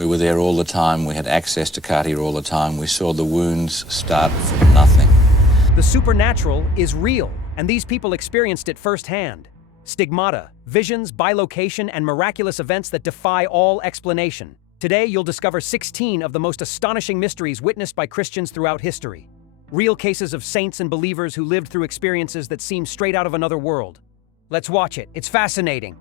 We were there all the time. We had access to Cartier all the time. We saw the wounds start from nothing. The supernatural is real, and these people experienced it firsthand. Stigmata, visions, bilocation, and miraculous events that defy all explanation. Today, you'll discover 16 of the most astonishing mysteries witnessed by Christians throughout history. Real cases of saints and believers who lived through experiences that seem straight out of another world. Let's watch it. It's fascinating.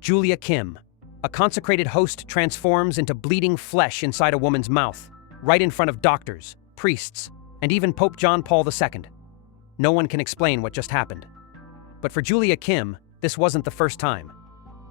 Julia Kim. A consecrated host transforms into bleeding flesh inside a woman's mouth, right in front of doctors, priests, and even Pope John Paul II. No one can explain what just happened. But for Julia Kim, this wasn't the first time.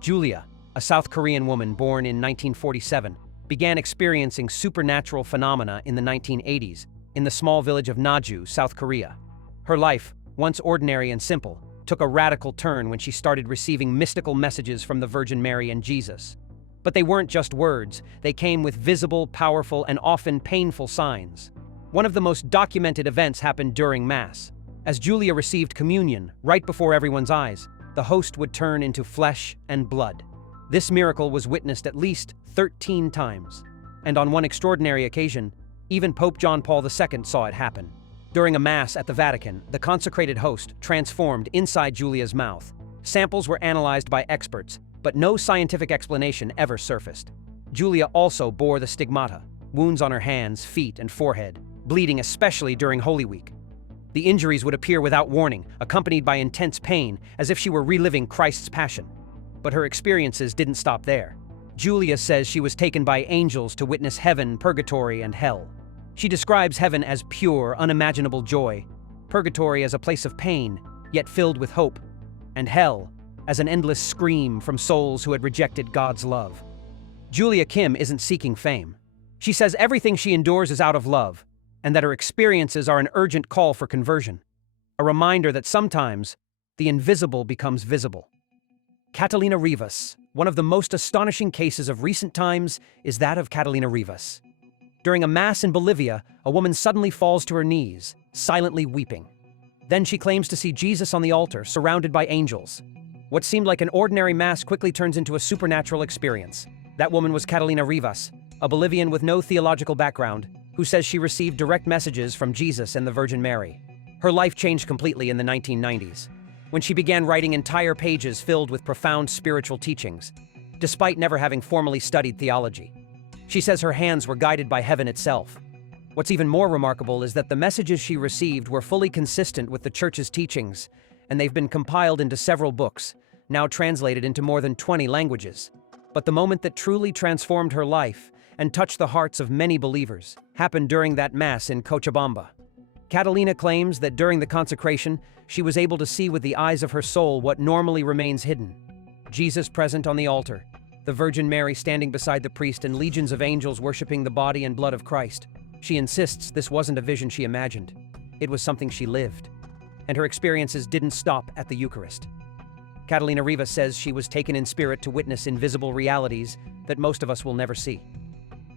Julia, a South Korean woman born in 1947, began experiencing supernatural phenomena in the 1980s in the small village of Naju, South Korea. Her life, once ordinary and simple, took a radical turn when she started receiving mystical messages from the Virgin Mary and Jesus. But they weren't just words, they came with visible, powerful, and often painful signs. One of the most documented events happened during Mass. As Julia received communion, right before everyone's eyes, the host would turn into flesh and blood. This miracle was witnessed at least 13 times. And on one extraordinary occasion, even Pope John Paul II saw it happen. During a Mass at the Vatican, the consecrated host transformed inside Julia's mouth. Samples were analyzed by experts, but no scientific explanation ever surfaced. Julia also bore the stigmata, wounds on her hands, feet, and forehead, bleeding especially during Holy Week. The injuries would appear without warning, accompanied by intense pain, as if she were reliving Christ's passion. But her experiences didn't stop there. Julia says she was taken by angels to witness heaven, purgatory, and hell. She describes heaven as pure, unimaginable joy, purgatory as a place of pain, yet filled with hope, and hell as an endless scream from souls who had rejected God's love. Julia Kim isn't seeking fame. She says everything she endures is out of love, and that her experiences are an urgent call for conversion, a reminder that sometimes the invisible becomes visible. Catalina Rivas. One of the most astonishing cases of recent times is that of Catalina Rivas. During a Mass in Bolivia, a woman suddenly falls to her knees, silently weeping. Then she claims to see Jesus on the altar, surrounded by angels. What seemed like an ordinary Mass quickly turns into a supernatural experience. That woman was Catalina Rivas, a Bolivian with no theological background, who says she received direct messages from Jesus and the Virgin Mary. Her life changed completely in the 1990s, when she began writing entire pages filled with profound spiritual teachings, despite never having formally studied theology. She says her hands were guided by heaven itself. What's even more remarkable is that the messages she received were fully consistent with the Church's teachings, and they've been compiled into several books, now translated into more than 20 languages. But the moment that truly transformed her life and touched the hearts of many believers happened during that Mass in Cochabamba. Catalina claims that during the consecration, she was able to see with the eyes of her soul what normally remains hidden. Jesus present on the altar, the Virgin Mary standing beside the priest, and legions of angels worshiping the body and blood of Christ. She insists this wasn't a vision she imagined. It was something she lived. And her experiences didn't stop at the Eucharist. Catalina Rivas says she was taken in spirit to witness invisible realities that most of us will never see.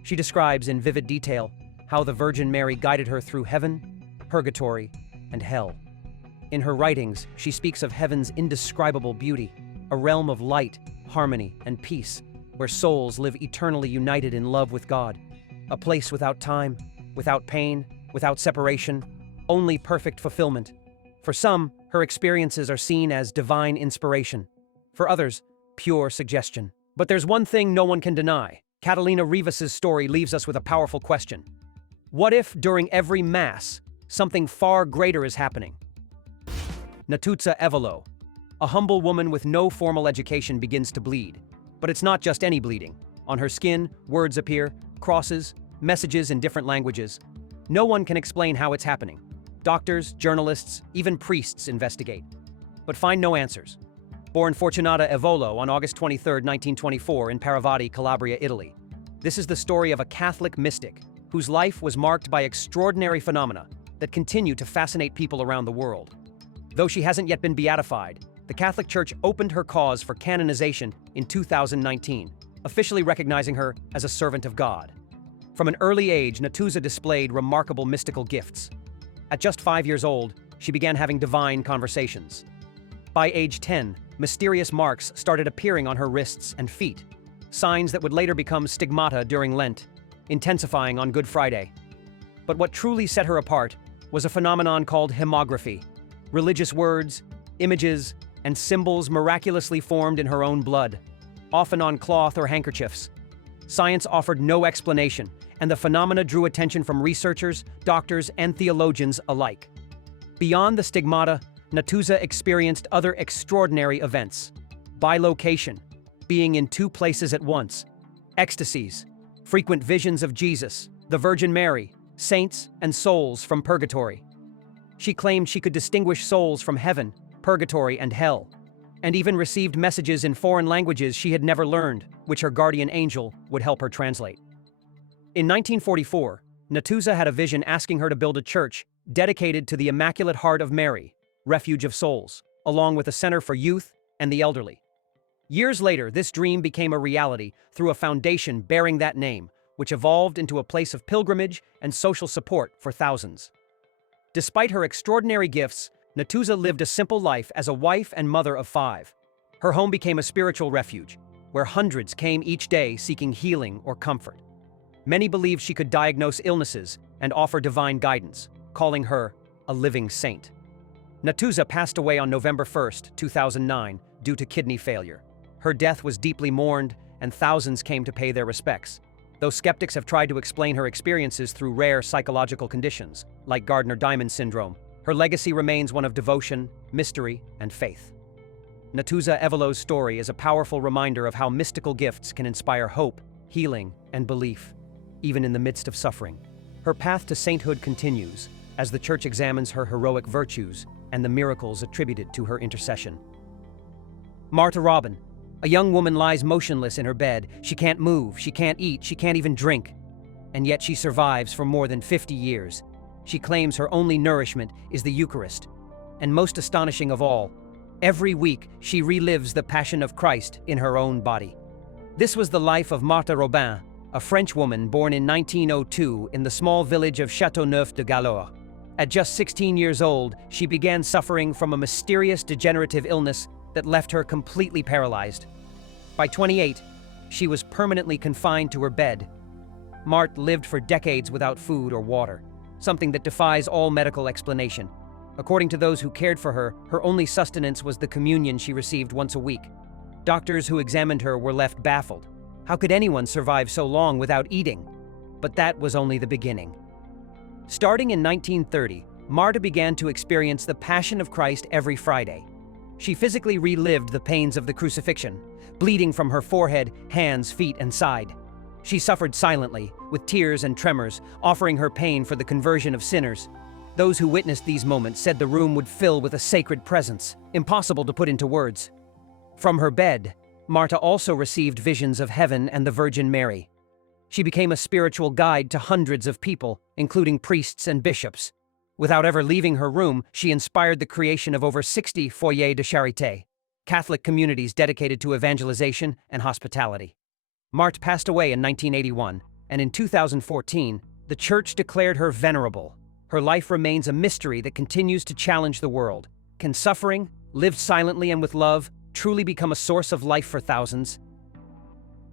She describes in vivid detail how the Virgin Mary guided her through heaven, purgatory, and hell. In her writings, she speaks of heaven's indescribable beauty, a realm of light, harmony, and peace, where souls live eternally united in love with God, a place without time, without pain, without separation, only perfect fulfillment. For some, her experiences are seen as divine inspiration. For others, pure suggestion. But there's one thing no one can deny. Catalina Rivas's story leaves us with a powerful question. What if, during every Mass, something far greater is happening? Natuzza Evolo. A humble woman with no formal education begins to bleed. But it's not just any bleeding. On her skin, words appear, crosses, messages in different languages. No one can explain how it's happening. Doctors, journalists, even priests investigate, but find no answers. Born Fortunata Evolo on August 23, 1924 in Paravati, Calabria, Italy. This is the story of a Catholic mystic whose life was marked by extraordinary phenomena that continue to fascinate people around the world. Though she hasn't yet been beatified, the Catholic Church opened her cause for canonization in 2019, officially recognizing her as a servant of God. From an early age, Natuzza displayed remarkable mystical gifts. At just 5 years old, she began having divine conversations. By age 10, mysterious marks started appearing on her wrists and feet. signs that would later become stigmata during Lent, intensifying on Good Friday. But what truly set her apart was a phenomenon called hemography, religious words, images, and symbols miraculously formed in her own blood, often on cloth or handkerchiefs. Science offered no explanation, and the phenomena drew attention from researchers, doctors, and theologians alike. Beyond the stigmata, Natuzza experienced other extraordinary events. Bilocation, being in two places at once, ecstasies, frequent visions of Jesus, the Virgin Mary, saints, and souls from purgatory. She claimed she could distinguish souls from heaven, purgatory, and hell, and even received messages in foreign languages she had never learned, which her guardian angel would help her translate. In 1944, Natuzza had a vision asking her to build a church dedicated to the Immaculate Heart of Mary, Refuge of Souls, along with a center for youth and the elderly. Years later, this dream became a reality through a foundation bearing that name, which evolved into a place of pilgrimage and social support for thousands. Despite her extraordinary gifts, Natuzza lived a simple life as a wife and mother of 5. Her home became a spiritual refuge, where hundreds came each day seeking healing or comfort. Many believed she could diagnose illnesses and offer divine guidance, calling her a living saint. Natuzza passed away on November 1, 2009, due to kidney failure. Her death was deeply mourned, and thousands came to pay their respects. Though skeptics have tried to explain her experiences through rare psychological conditions, like Gardner-Diamond syndrome, her legacy remains one of devotion, mystery, and faith. Natuzza Evolo's story is a powerful reminder of how mystical gifts can inspire hope, healing, and belief, even in the midst of suffering. Her path to sainthood continues as the Church examines her heroic virtues and the miracles attributed to her intercession. Marthe Robin, a young woman, lies motionless in her bed. She can't move, she can't eat, she can't even drink. And yet she survives for more than 50 years. She claims her only nourishment is the Eucharist. And most astonishing of all, every week she relives the Passion of Christ in her own body. This was the life of Marthe Robin, a French woman born in 1902 in the small village of Châteauneuf-de-Gallois. At just 16 years old, she began suffering from a mysterious degenerative illness that left her completely paralyzed. By 28, she was permanently confined to her bed. Marthe lived for decades without food or water, something that defies all medical explanation. According to those who cared for her, her only sustenance was the communion she received once a week. Doctors who examined her were left baffled. How could anyone survive so long without eating? But that was only the beginning. Starting in 1930, Marthe began to experience the Passion of Christ every Friday. She physically relived the pains of the crucifixion, bleeding from her forehead, hands, feet, and side. She suffered silently, with tears and tremors, offering her pain for the conversion of sinners. Those who witnessed these moments said the room would fill with a sacred presence, impossible to put into words. From her bed, Marthe also received visions of heaven and the Virgin Mary. She became a spiritual guide to hundreds of people, including priests and bishops. Without ever leaving her room, she inspired the creation of over 60 foyers de charité, Catholic communities dedicated to evangelization and hospitality. Marthe passed away in 1981, and in 2014, the Church declared her venerable. Her life remains a mystery that continues to challenge the world. Can suffering, lived silently and with love, truly become a source of life for thousands?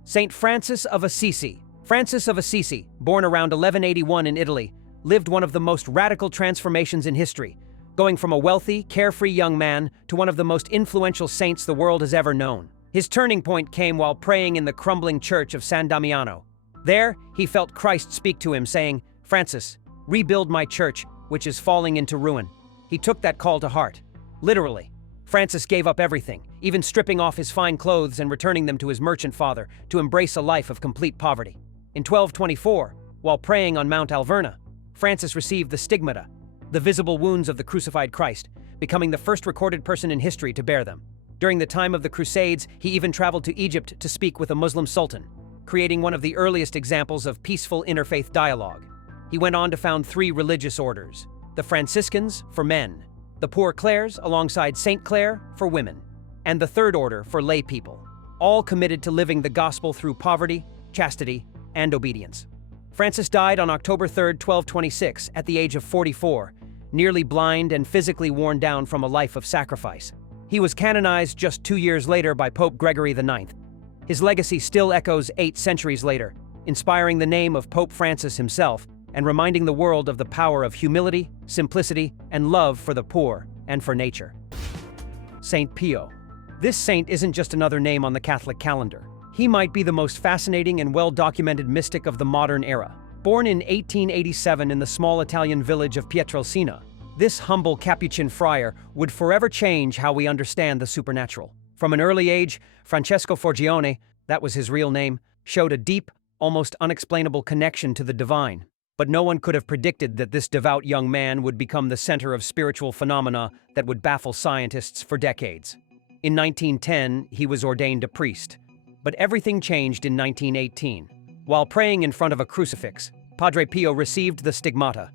Saint Francis of Assisi. Francis of Assisi, born around 1181 in Italy, lived one of the most radical transformations in history, going from a wealthy, carefree young man to one of the most influential saints the world has ever known. His turning point came while praying in the crumbling church of San Damiano. There, he felt Christ speak to him, saying, "Francis, rebuild my church, which is falling into ruin." He took that call to heart. Literally, Francis gave up everything, even stripping off his fine clothes and returning them to his merchant father, to embrace a life of complete poverty. In 1224, while praying on Mount Alverna, Francis received the stigmata, the visible wounds of the crucified Christ, becoming the first recorded person in history to bear them. During the time of the Crusades, he even traveled to Egypt to speak with a Muslim sultan, creating one of the earliest examples of peaceful interfaith dialogue. He went on to found 3 religious orders: the Franciscans for men, the Poor Clares alongside Saint Clare for women, and the Third Order for lay people, all committed to living the gospel through poverty, chastity, and obedience. Francis died on October 3, 1226, at the age of 44, nearly blind and physically worn down from a life of sacrifice. He was canonized just 2 years later by Pope Gregory IX. His legacy still echoes 8 centuries later, inspiring the name of Pope Francis himself and reminding the world of the power of humility, simplicity, and love for the poor and for nature. Saint Pio. This saint isn't just another name on the Catholic calendar. He might be the most fascinating and well-documented mystic of the modern era. Born in 1887 in the small Italian village of Pietrelcina, this humble Capuchin friar would forever change how we understand the supernatural. From an early age, Francesco Forgione, that was his real name, showed a deep, almost unexplainable connection to the divine. But no one could have predicted that this devout young man would become the center of spiritual phenomena that would baffle scientists for decades. In 1910, he was ordained a priest. But everything changed in 1918. While praying in front of a crucifix, Padre Pio received the stigmata,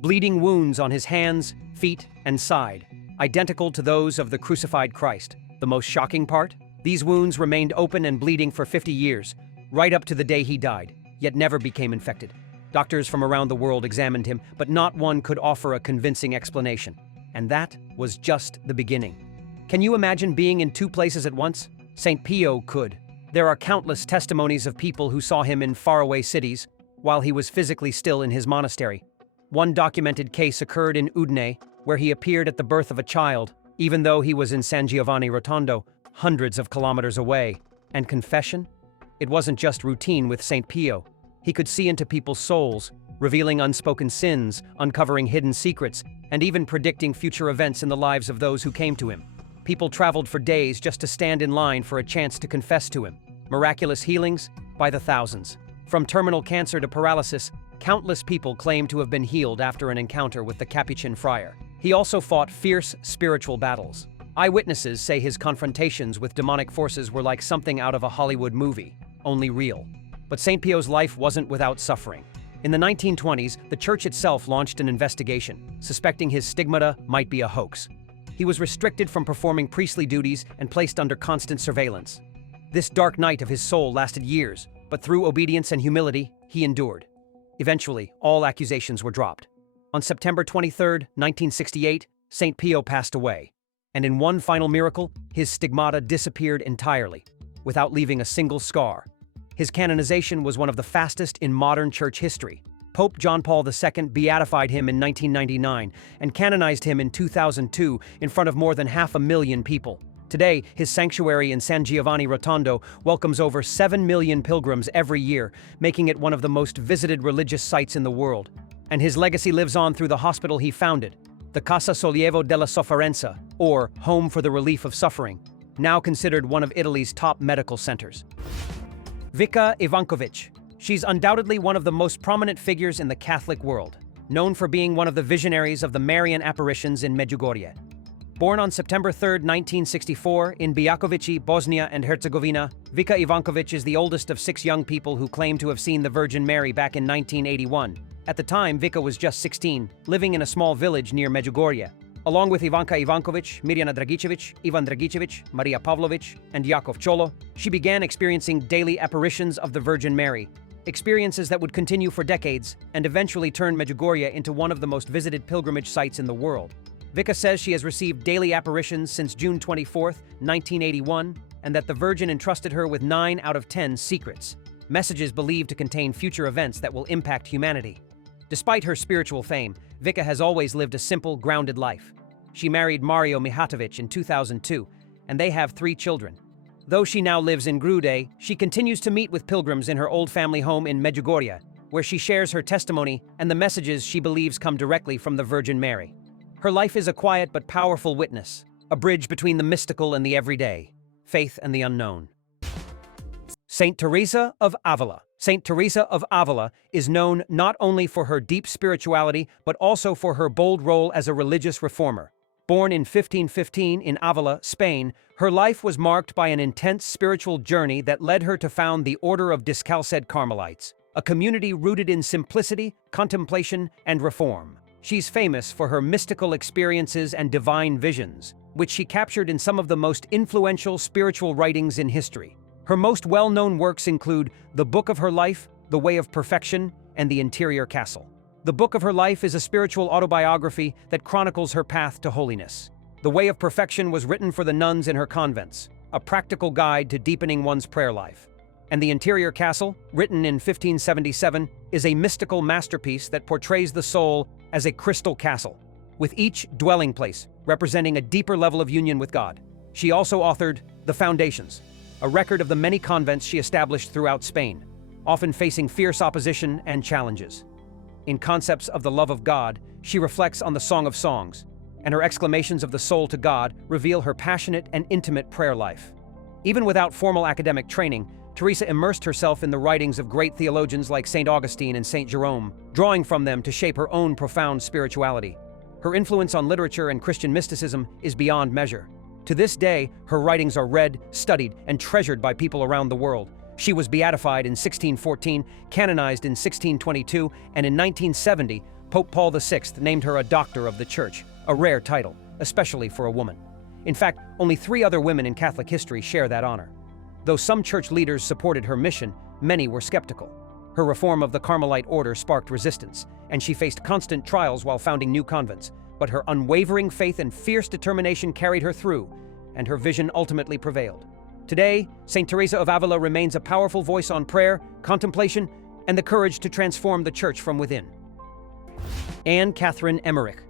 bleeding wounds on his hands, feet, and side, identical to those of the crucified Christ. The most shocking part? These wounds remained open and bleeding for 50 years, right up to the day he died, yet never became infected. Doctors from around the world examined him, but not one could offer a convincing explanation. And that was just the beginning. Can you imagine being in 2 places at once? St. Pio could. There are countless testimonies of people who saw him in faraway cities, while he was physically still in his monastery. One documented case occurred in Udine, where he appeared at the birth of a child, even though he was in San Giovanni Rotondo, hundreds of kilometers away. And confession? It wasn't just routine with St. Pio. He could see into people's souls, revealing unspoken sins, uncovering hidden secrets, and even predicting future events in the lives of those who came to him. People traveled for days just to stand in line for a chance to confess to him. Miraculous healings? By the thousands. From terminal cancer to paralysis, countless people claim to have been healed after an encounter with the Capuchin friar. He also fought fierce spiritual battles. Eyewitnesses say his confrontations with demonic forces were like something out of a Hollywood movie, only real. But St. Pio's life wasn't without suffering. In the 1920s, the church itself launched an investigation, suspecting his stigmata might be a hoax. He was restricted from performing priestly duties and placed under constant surveillance. This dark night of his soul lasted years, but through obedience and humility, he endured. Eventually, all accusations were dropped. On September 23, 1968, St. Pio passed away. And in one final miracle, his stigmata disappeared entirely, without leaving a single scar. His canonization was one of the fastest in modern church history. Pope John Paul II beatified him in 1999 and canonized him in 2002 in front of more than 500,000 people. Today, his sanctuary in San Giovanni Rotondo welcomes over 7 million pilgrims every year, making it one of the most visited religious sites in the world. And his legacy lives on through the hospital he founded, the Casa Sollievo della Sofferenza, or Home for the Relief of Suffering, now considered one of Italy's top medical centers. Vicka Ivanković. She's undoubtedly one of the most prominent figures in the Catholic world, known for being one of the visionaries of the Marian apparitions in Medjugorje. Born on September 3, 1964, in Bilocation, Bosnia and Herzegovina, Vicka Ivanković is the oldest of 6 young people who claim to have seen the Virgin Mary back in 1981. At the time, Vicka was just 16, living in a small village near Medjugorje. Along with Ivanka Ivanković, Mirjana Dragicević, Ivan Dragicević, Maria Pavlović, and Jakov Cholo, she began experiencing daily apparitions of the Virgin Mary, experiences that would continue for decades and eventually turn Medjugorje into one of the most visited pilgrimage sites in the world. Vicka says she has received daily apparitions since June 24, 1981, and that the Virgin entrusted her with 9 out of 10 secrets, messages believed to contain future events that will impact humanity. Despite her spiritual fame, Vicka has always lived a simple, grounded life. She married Mario Mihatovic in 2002, and they have 3 children. Though she now lives in Grude, she continues to meet with pilgrims in her old family home in Medjugorje, where she shares her testimony and the messages she believes come directly from the Virgin Mary. Her life is a quiet but powerful witness, a bridge between the mystical and the everyday, faith and the unknown. Saint Teresa of Ávila. Saint Teresa of Ávila is known not only for her deep spirituality, but also for her bold role as a religious reformer. Born in 1515 in Ávila, Spain, her life was marked by an intense spiritual journey that led her to found the Order of Discalced Carmelites, a community rooted in simplicity, contemplation, and reform. She's famous for her mystical experiences and divine visions, which she captured in some of the most influential spiritual writings in history. Her most well-known works include The Book of Her Life, The Way of Perfection, and The Interior Castle. The Book of Her Life is a spiritual autobiography that chronicles her path to holiness. The Way of Perfection was written for the nuns in her convents, a practical guide to deepening one's prayer life. And the interior castle, written in 1577, is a mystical masterpiece that portrays the soul as a crystal castle, with each dwelling place representing a deeper level of union with God. She also authored The Foundations, a record of the many convents she established throughout Spain, often facing fierce opposition and challenges. In Concepts of the Love of God, she reflects on the Song of Songs, and her exclamations of the soul to God reveal her passionate and intimate prayer life. Even without formal academic training, Teresa immersed herself in the writings of great theologians like St. Augustine and St. Jerome, drawing from them to shape her own profound spirituality. Her influence on literature and Christian mysticism is beyond measure. To this day, her writings are read, studied, and treasured by people around the world. She was beatified in 1614, canonized in 1622, and in 1970, Pope Paul VI named her a Doctor of the Church, a rare title, especially for a woman. In fact, only 3 other women in Catholic history share that honor. Though some church leaders supported her mission, many were skeptical. Her reform of the Carmelite order sparked resistance, and she faced constant trials while founding new convents. But her unwavering faith and fierce determination carried her through, and her vision ultimately prevailed. Today, St. Teresa of Ávila remains a powerful voice on prayer, contemplation, and the courage to transform the Church from within. Anne Catherine Emmerich.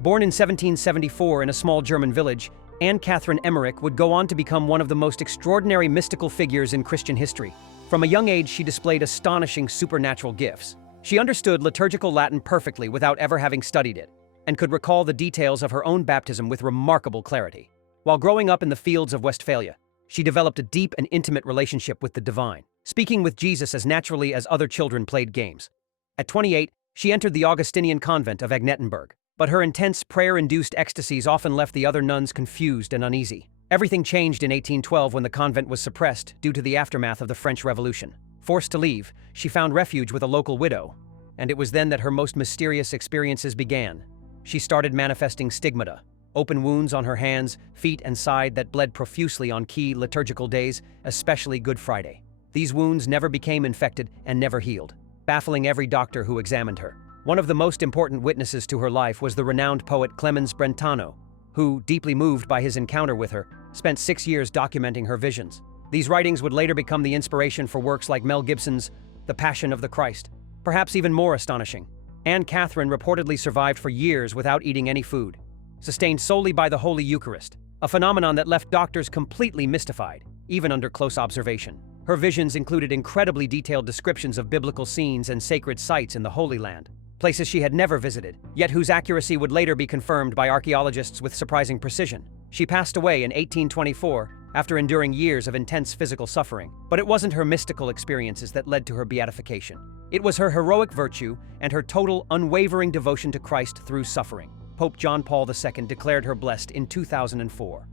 Born in 1774 in a small German village, Anne Catherine Emmerich would go on to become one of the most extraordinary mystical figures in Christian history. From a young age, she displayed astonishing supernatural gifts. She understood liturgical Latin perfectly without ever having studied it, and could recall the details of her own baptism with remarkable clarity. While growing up in the fields of Westphalia, she developed a deep and intimate relationship with the divine, speaking with Jesus as naturally as other children played games. At 28, she entered the Augustinian convent of Agnettenberg, but her intense prayer-induced ecstasies often left the other nuns confused and uneasy. Everything changed in 1812 when the convent was suppressed due to the aftermath of the French Revolution. Forced to leave, she found refuge with a local widow, and it was then that her most mysterious experiences began. She started manifesting stigmata, open wounds on her hands, feet, and side that bled profusely on key liturgical days, especially Good Friday. These wounds never became infected and never healed, baffling every doctor who examined her. One of the most important witnesses to her life was the renowned poet Clemens Brentano, who, deeply moved by his encounter with her, spent 6 years documenting her visions. These writings would later become the inspiration for works like Mel Gibson's The Passion of the Christ. Perhaps even more astonishing, Anne Catherine reportedly survived for years without eating any food, sustained solely by the Holy Eucharist, a phenomenon that left doctors completely mystified, even under close observation. Her visions included incredibly detailed descriptions of biblical scenes and sacred sites in the Holy Land, places she had never visited, yet whose accuracy would later be confirmed by archaeologists with surprising precision. She passed away in 1824 after enduring years of intense physical suffering, but it wasn't her mystical experiences that led to her beatification. It was her heroic virtue and her total, unwavering devotion to Christ through suffering. Pope John Paul II declared her blessed in 2004.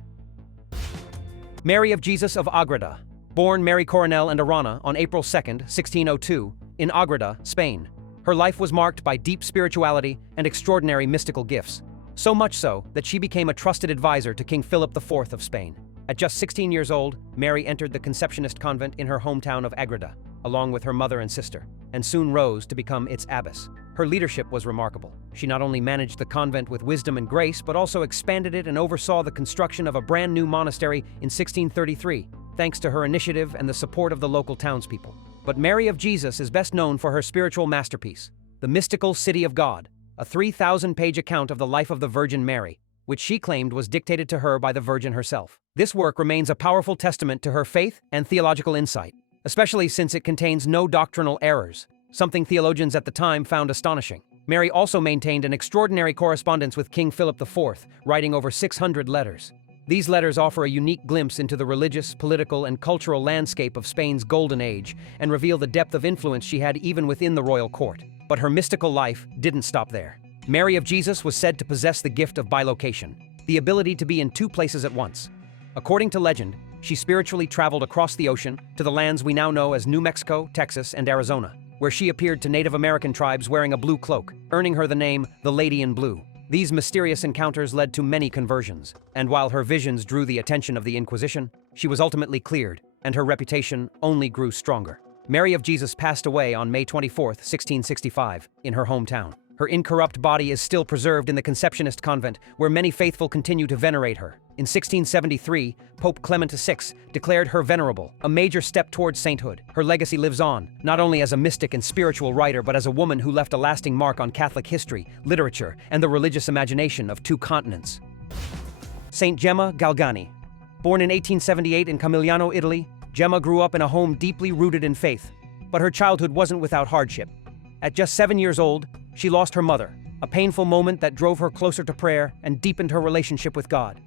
Mary of Jesus of Ágreda. Born Mary Coronel and Arana on April 2, 1602, in Ágreda, Spain. Her life was marked by deep spirituality and extraordinary mystical gifts, so much so that she became a trusted advisor to King Philip IV of Spain. At just 16 years old, Mary entered the Conceptionist convent in her hometown of Ágreda, along with her mother and sister, and soon rose to become its abbess. Her leadership was remarkable. She not only managed the convent with wisdom and grace, but also expanded it and oversaw the construction of a brand new monastery in 1633, thanks to her initiative and the support of the local townspeople. But Mary of Jesus is best known for her spiritual masterpiece, The Mystical City of God, a 3,000-page account of the life of the Virgin Mary, which she claimed was dictated to her by the Virgin herself. This work remains a powerful testament to her faith and theological insight, especially since it contains no doctrinal errors, something theologians at the time found astonishing. Mary also maintained an extraordinary correspondence with King Philip IV, writing over 600 letters. These letters offer a unique glimpse into the religious, political, and cultural landscape of Spain's Golden Age and reveal the depth of influence she had even within the royal court. But her mystical life didn't stop there. Mary of Jesus was said to possess the gift of bilocation, the ability to be in 2 places at once. According to legend, she spiritually traveled across the ocean to the lands we now know as New Mexico, Texas, and Arizona, where she appeared to Native American tribes wearing a blue cloak, earning her the name the Lady in Blue. These mysterious encounters led to many conversions, and while her visions drew the attention of the Inquisition, she was ultimately cleared, and her reputation only grew stronger. Mary of Jesus passed away on May 24, 1665, in her hometown. Her incorrupt body is still preserved in the Conceptionist convent, where many faithful continue to venerate her. In 1673, Pope Clement VI declared her venerable, a major step towards sainthood. Her legacy lives on, not only as a mystic and spiritual writer, but as a woman who left a lasting mark on Catholic history, literature, and the religious imagination of two continents. Saint Gemma Galgani. Born in 1878 in Camigliano, Italy, Gemma grew up in a home deeply rooted in faith. But her childhood wasn't without hardship. At just 7 years old, she lost her mother, a painful moment that drove her closer to prayer and deepened her relationship with God.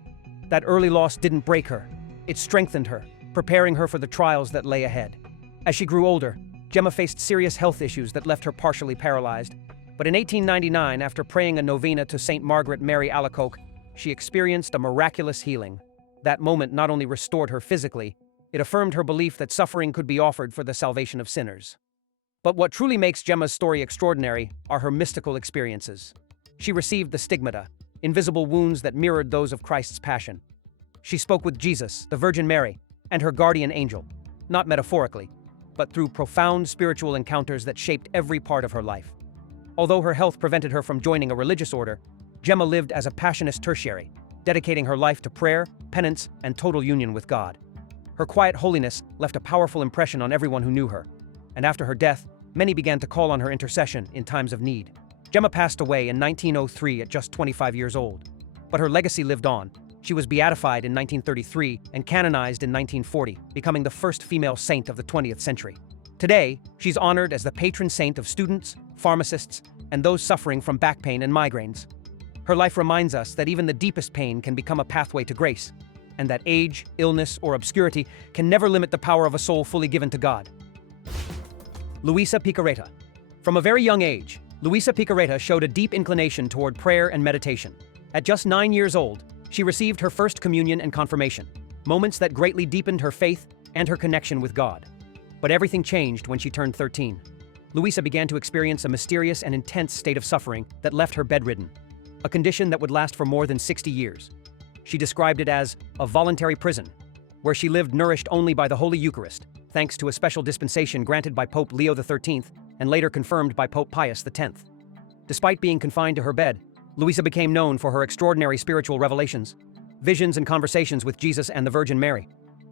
That early loss didn't break her. It strengthened her, preparing her for the trials that lay ahead. As she grew older, Gemma faced serious health issues that left her partially paralyzed. But in 1899, after praying a novena to Saint Margaret Mary Alacoque, she experienced a miraculous healing. That moment not only restored her physically, it affirmed her belief that suffering could be offered for the salvation of sinners. But what truly makes Gemma's story extraordinary are her mystical experiences. She received the stigmata, invisible wounds that mirrored those of Christ's passion. She spoke with Jesus, the Virgin Mary, and her guardian angel, not metaphorically, but through profound spiritual encounters that shaped every part of her life. Although her health prevented her from joining a religious order, Gemma lived as a Passionist tertiary, dedicating her life to prayer, penance, and total union with God. Her quiet holiness left a powerful impression on everyone who knew her, and after her death, many began to call on her intercession in times of need. Gemma passed away in 1903 at just 25 years old, but her legacy lived on. She was beatified in 1933 and canonized in 1940, becoming the first female saint of the 20th century. Today, she's honored as the patron saint of students, pharmacists, and those suffering from back pain and migraines. Her life reminds us that even the deepest pain can become a pathway to grace, and that age, illness, or obscurity can never limit the power of a soul fully given to God. Luisa Piccarreta. From a very young age, Luisa Piccarreta showed a deep inclination toward prayer and meditation. At just 9 years old, she received her first communion and confirmation, moments that greatly deepened her faith and her connection with God. But everything changed when she turned 13. Luisa began to experience a mysterious and intense state of suffering that left her bedridden, a condition that would last for more than 60 years. She described it as a voluntary prison, where she lived nourished only by the Holy Eucharist, thanks to a special dispensation granted by Pope Leo XIII and later confirmed by Pope Pius X. Despite being confined to her bed, Luisa became known for her extraordinary spiritual revelations, visions and conversations with Jesus and the Virgin Mary.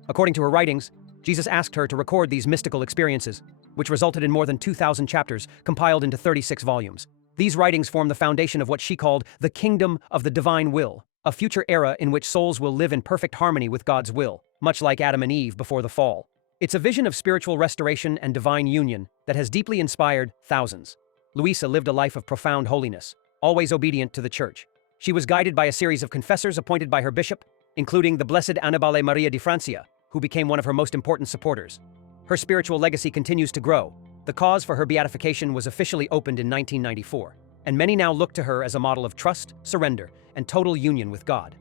According to her writings, Jesus asked her to record these mystical experiences, which resulted in more than 2,000 chapters compiled into 36 volumes. These writings form the foundation of what she called the kingdom of the divine will, a future era in which souls will live in perfect harmony with God's will, much like Adam and Eve before the fall. It's a vision of spiritual restoration and divine union that has deeply inspired thousands. Luisa lived a life of profound holiness, always obedient to the Church. She was guided by a series of confessors appointed by her bishop, including the Blessed Annibale Maria di Francia, who became one of her most important supporters. Her spiritual legacy continues to grow. The cause for her beatification was officially opened in 1994, and many now look to her as a model of trust, surrender, and total union with God.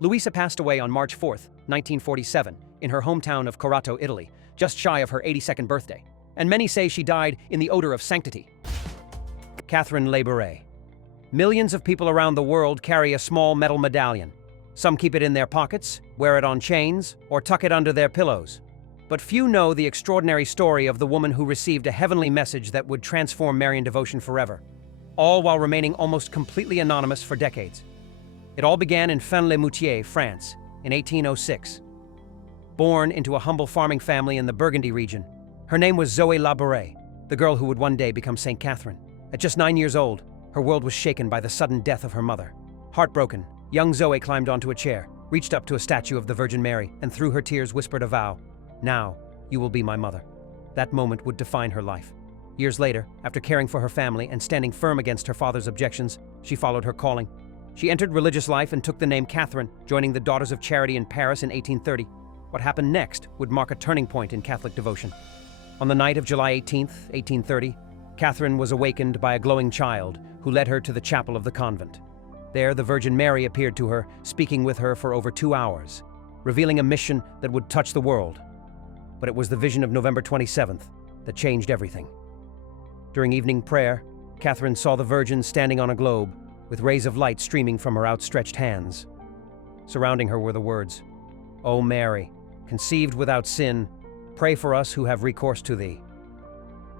Luisa passed away on March 4, 1947, in her hometown of Corato, Italy, just shy of her 82nd birthday, and many say she died in the odor of sanctity. Catherine Labouré. Millions of people around the world carry a small metal medallion. Some keep it in their pockets, wear it on chains, or tuck it under their pillows. But few know the extraordinary story of the woman who received a heavenly message that would transform Marian devotion forever, all while remaining almost completely anonymous for decades. It all began in Fin-le-Moutier, France, in 1806. Born into a humble farming family in the Burgundy region, her name was Zoe Labouré, the girl who would one day become St. Catherine. At just 9 years old, her world was shaken by the sudden death of her mother. Heartbroken, young Zoe climbed onto a chair, reached up to a statue of the Virgin Mary, and through her tears whispered a vow. "Now, you will be my mother." That moment would define her life. Years later, after caring for her family and standing firm against her father's objections, she followed her calling. She entered religious life and took the name Catherine, joining the Daughters of Charity in Paris in 1830. What happened next would mark a turning point in Catholic devotion. On the night of July 18, 1830, Catherine was awakened by a glowing child who led her to the chapel of the convent. There, the Virgin Mary appeared to her, speaking with her for over 2 hours, revealing a mission that would touch the world. But it was the vision of November 27th that changed everything. During evening prayer, Catherine saw the Virgin standing on a globe, with rays of light streaming from her outstretched hands. Surrounding her were the words, "O Mary, conceived without sin, pray for us who have recourse to thee."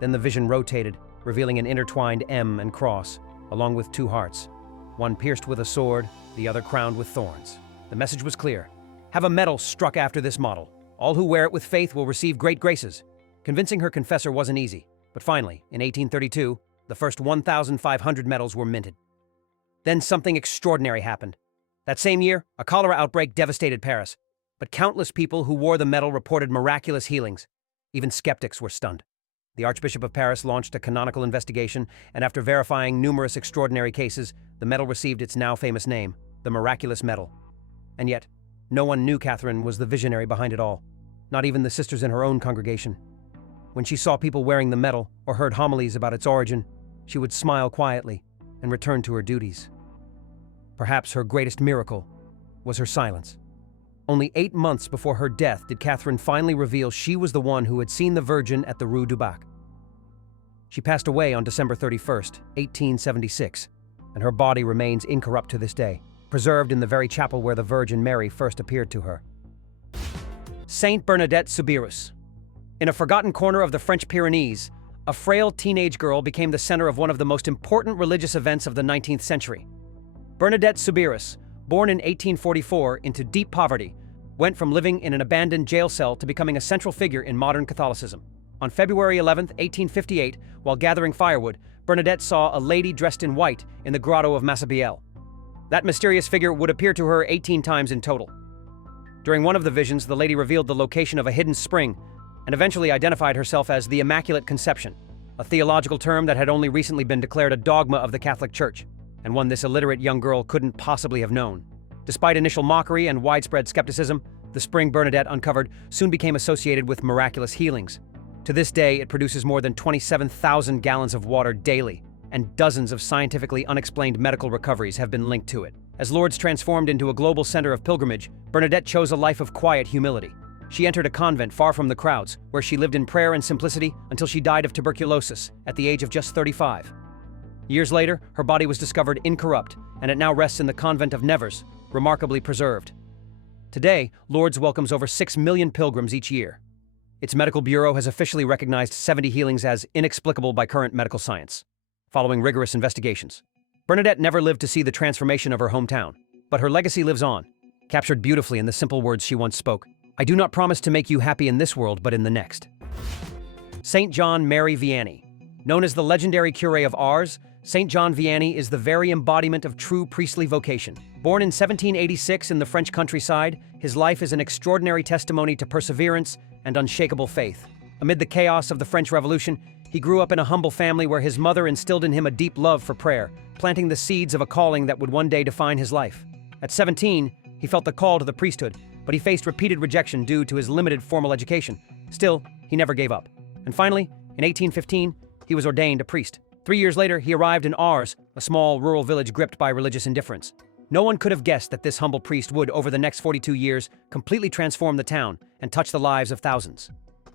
Then the vision rotated, revealing an intertwined M and cross, along with 2 hearts, one pierced with a sword, the other crowned with thorns. The message was clear. Have a medal struck after this model. All who wear it with faith will receive great graces. Convincing her confessor wasn't easy, but finally, in 1832, the first 1,500 medals were minted. Then something extraordinary happened. That same year, a cholera outbreak devastated Paris, but countless people who wore the medal reported miraculous healings. Even skeptics were stunned. The Archbishop of Paris launched a canonical investigation, and after verifying numerous extraordinary cases, the medal received its now famous name, the Miraculous Medal. And yet, no one knew Catherine was the visionary behind it all, not even the sisters in her own congregation. When she saw people wearing the medal or heard homilies about its origin, she would smile quietly and return to her duties. Perhaps her greatest miracle was her silence. Only 8 months before her death did Catherine finally reveal she was the one who had seen the Virgin at the Rue du Bac. She passed away on December 31st, 1876, and her body remains incorrupt to this day, preserved in the very chapel where the Virgin Mary first appeared to her. Saint Bernadette Soubirous. In a forgotten corner of the French Pyrenees, a frail teenage girl became the center of one of the most important religious events of the 19th century. Bernadette Soubirous, born in 1844 into deep poverty, went from living in an abandoned jail cell to becoming a central figure in modern Catholicism. On February 11, 1858, while gathering firewood, Bernadette saw a lady dressed in white in the grotto of Massabielle. That mysterious figure would appear to her 18 times in total. During one of the visions, the lady revealed the location of a hidden spring and eventually identified herself as the Immaculate Conception, a theological term that had only recently been declared a dogma of the Catholic Church, and one this illiterate young girl couldn't possibly have known. Despite initial mockery and widespread skepticism, the spring Bernadette uncovered soon became associated with miraculous healings. To this day, it produces more than 27,000 gallons of water daily, and dozens of scientifically unexplained medical recoveries have been linked to it. As Lourdes transformed into a global center of pilgrimage, Bernadette chose a life of quiet humility. She entered a convent far from the crowds, where she lived in prayer and simplicity until she died of tuberculosis at the age of just 35. Years later, her body was discovered incorrupt, and it now rests in the convent of Nevers, remarkably preserved. Today, Lourdes welcomes over 6 million pilgrims each year. Its medical bureau has officially recognized 70 healings as inexplicable by current medical science, following rigorous investigations. Bernadette never lived to see the transformation of her hometown, but her legacy lives on, captured beautifully in the simple words she once spoke: "I do not promise to make you happy in this world, but in the next." Saint John Mary Vianney. Known as the legendary Curé of Ars, Saint John Vianney is the very embodiment of true priestly vocation. Born in 1786 in the French countryside, his life is an extraordinary testimony to perseverance and unshakable faith. Amid the chaos of the French Revolution, he grew up in a humble family where his mother instilled in him a deep love for prayer, planting the seeds of a calling that would one day define his life. At 17, he felt the call to the priesthood, but he faced repeated rejection due to his limited formal education. Still, he never gave up. And finally, in 1815, he was ordained a priest. 3 years later, he arrived in Ars, a small rural village gripped by religious indifference. No one could have guessed that this humble priest would, over the next 42 years, completely transform the town and touch the lives of thousands.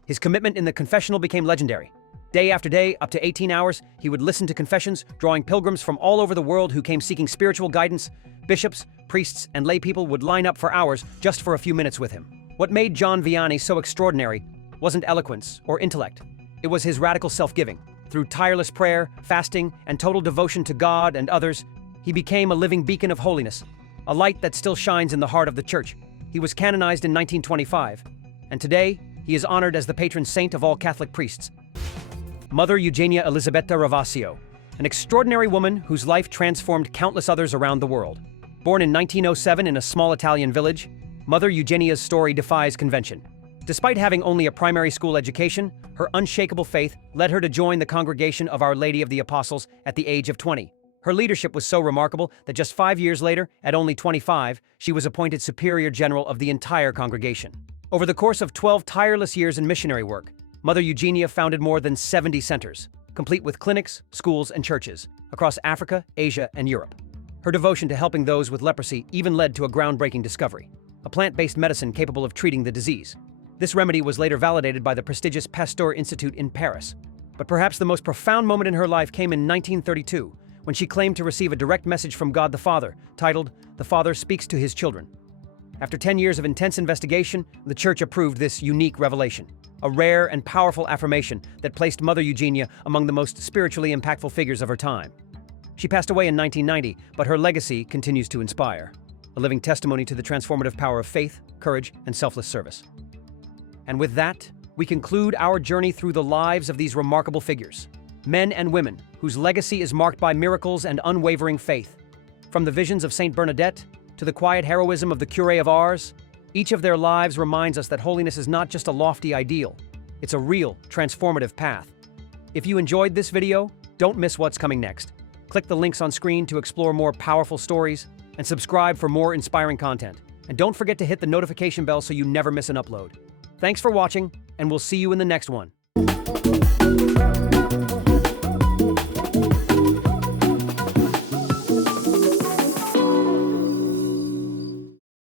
His commitment in the confessional became legendary. Day after day, up to 18 hours, he would listen to confessions, drawing pilgrims from all over the world who came seeking spiritual guidance. Bishops, priests, and lay people would line up for hours just for a few minutes with him. What made John Vianney so extraordinary wasn't eloquence or intellect. It was his radical self-giving. Through tireless prayer, fasting, and total devotion to God and others, he became a living beacon of holiness, a light that still shines in the heart of the Church. He was canonized in 1925, and today he is honored as the patron saint of all Catholic priests. Mother Eugenia Elisabetta Ravasio, an extraordinary woman whose life transformed countless others around the world. Born in 1907 in a small Italian village, Mother Eugenia's story defies convention. Despite having only a primary school education, her unshakable faith led her to join the congregation of Our Lady of the Apostles at the age of 20. Her leadership was so remarkable that just 5 years later, at only 25, she was appointed Superior General of the entire congregation. Over the course of 12 tireless years in missionary work, Mother Eugenia founded more than 70 centers, complete with clinics, schools, and churches, across Africa, Asia, and Europe. Her devotion to helping those with leprosy even led to a groundbreaking discovery: a plant-based medicine capable of treating the disease. This remedy was later validated by the prestigious Pasteur Institute in Paris. But perhaps the most profound moment in her life came in 1932, when she claimed to receive a direct message from God the Father, titled, "The Father Speaks to His Children." After 10 years of intense investigation, the Church approved this unique revelation, a rare and powerful affirmation that placed Mother Eugenia among the most spiritually impactful figures of her time. She passed away in 1990, but her legacy continues to inspire, a living testimony to the transformative power of faith, courage, and selfless service. And with that, we conclude our journey through the lives of these remarkable figures, men and women whose legacy is marked by miracles and unwavering faith. From the visions of Saint Bernadette to the quiet heroism of the Curé of Ars, each of their lives reminds us that holiness is not just a lofty ideal, it's a real, transformative path. If you enjoyed this video, don't miss what's coming next. Click the links on screen to explore more powerful stories and subscribe for more inspiring content. And don't forget to hit the notification bell so you never miss an upload. Thanks for watching, and we'll see you in the next one.